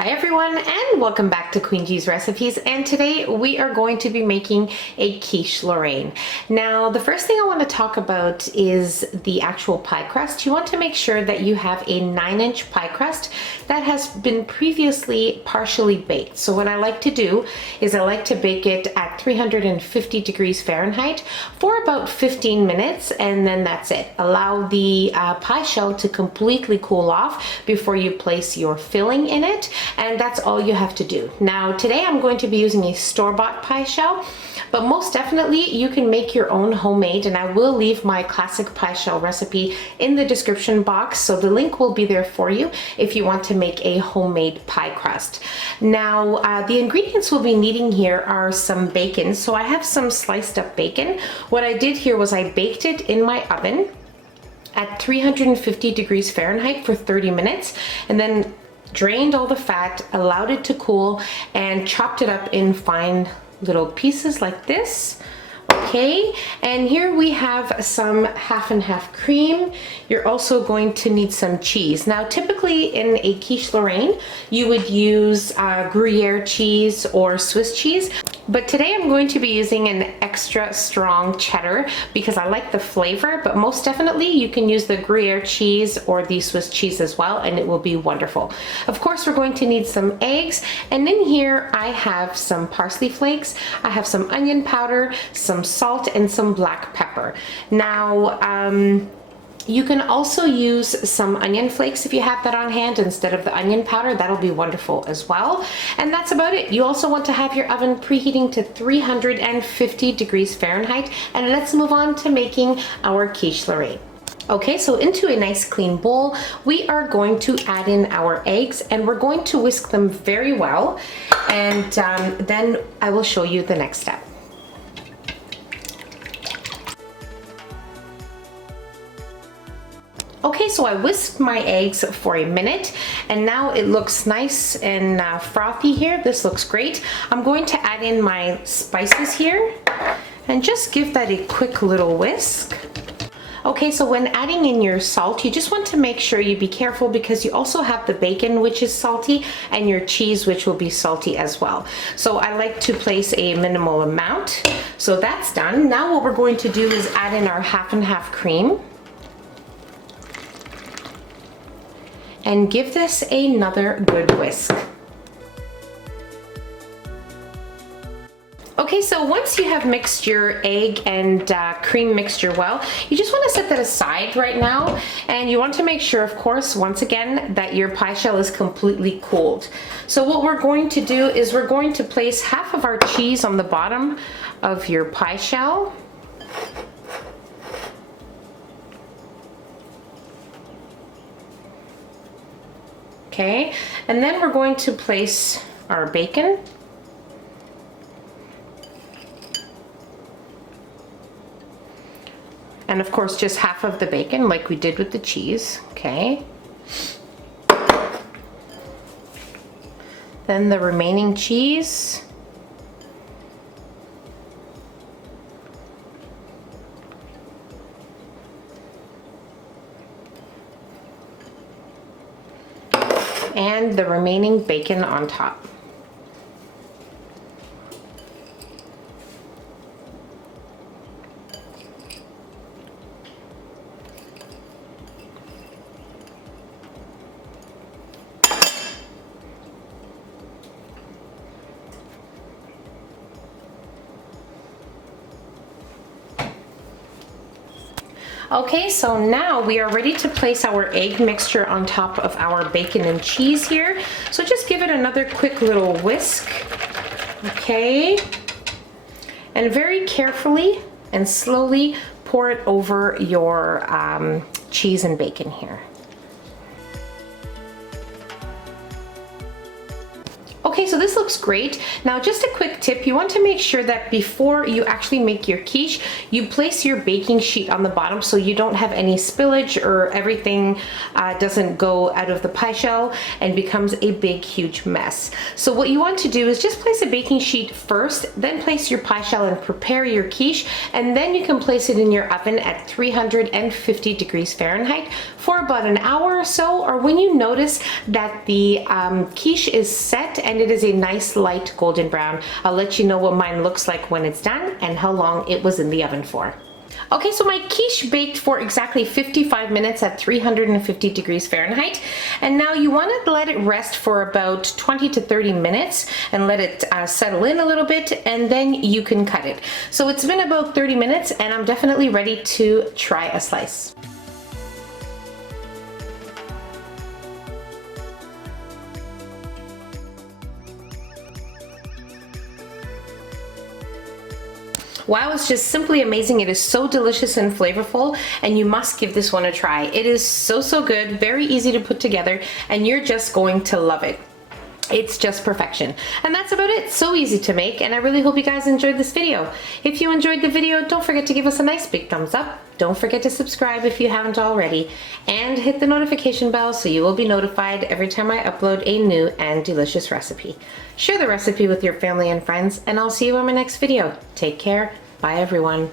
Hi everyone, and welcome back to Queen G's Recipes, and today we are going to be making a quiche Lorraine. Now the first thing I want to talk about is the actual pie crust. You want to make sure that you have a 9-inch pie crust that has been previously partially baked. So what I like to do is I like to bake it at 350 degrees Fahrenheit for about 15 minutes, and then that's it. Allow the pie shell to completely cool off before you place your filling in it. And that's all you have to do. Now today I'm going to be using a store-bought pie shell, but most definitely you can make your own homemade, and I will leave my classic pie shell recipe in the description box, so the link will be there for you if you want to make a homemade pie crust. Now the ingredients we'll be needing here are some bacon. So I have some sliced up bacon. What I did here was I baked it in my oven at 350 degrees Fahrenheit for 30 minutes, and then drained all the fat, allowed it to cool, and chopped it up in fine little pieces like this. Okay, and here we have some half and half cream. You're also going to need some cheese. Now typically in a quiche Lorraine you would use gruyere cheese or Swiss cheese, but today I'm going to be using an extra strong cheddar because I like the flavor, but most definitely you can use the gruyere cheese or the Swiss cheese as well, and it will be wonderful. Of course we're going to need some eggs, and in here I have some parsley flakes, I have some onion powder, some salt, and some black pepper. Now you can also use some onion flakes if you have that on hand instead of the onion powder. That'll be wonderful as well. And that's about it. You also want to have your oven preheating to 350 degrees Fahrenheit. And let's move on to making our quiche Lorraine. Okay, so into a nice clean bowl, we are going to add in our eggs, and we're going to whisk them very well. And then I will show you the next step. Okay, so I whisked my eggs for a minute, and now it looks nice and frothy here. This looks great. I'm going to add in my spices here and just give that a quick little whisk. Okay, so when adding in your salt, you just want to make sure you be careful because you also have the bacon, which is salty, and your cheese, which will be salty as well. So I like to place a minimal amount. So that's done. Now what we're going to do is add in our half and half cream. And give this another good whisk. Okay, so once you have mixed your egg and cream mixture well, you just want to set that aside right now, and you want to make sure, of course, once again, that your pie shell is completely cooled. So what we're going to do is we're going to place half of our cheese on the bottom of your pie shell. Okay, and then we're going to place our bacon. And of course just half of the bacon like we did with the cheese, okay? Then the remaining cheese. And the remaining bacon on top. Okay, so now we are ready to place our egg mixture on top of our bacon and cheese here. So just give it another quick little whisk, okay? And very carefully and slowly pour it over your cheese and bacon here. Okay, Okay, so this looks great. Now just a quick tip, you want to make sure that before you actually make your quiche, you place your baking sheet on the bottom so you don't have any spillage or everything doesn't go out of the pie shell and becomes a big huge mess. So what you want to do is just place a baking sheet first, then place your pie shell and prepare your quiche, and then you can place it in your oven at 350 degrees Fahrenheit for about an hour or so, or when you notice that the quiche is set and it is a nice light golden brown. I'll let you know what mine looks like when it's done and how long it was in the oven for. Okay, so my quiche baked for exactly 55 minutes at 350 degrees Fahrenheit. And now you want to let it rest for about 20 to 30 minutes and let it settle in a little bit, and then you can cut it. So it's been about 30 minutes and I'm definitely ready to try a slice. Wow, it's just simply amazing. It is so delicious and flavorful, and you must give this one a try. It is so, so good, very easy to put together, and you're just going to love it. It's just perfection. And that's about it. So easy to make, and I really hope you guys enjoyed this video. If you enjoyed the video, don't forget to give us a nice big thumbs up. Don't forget to subscribe if you haven't already, and hit the notification bell so you will be notified every time I upload a new and delicious recipe. Share the recipe with your family and friends, and I'll see you on my next video. Take care. Bye everyone.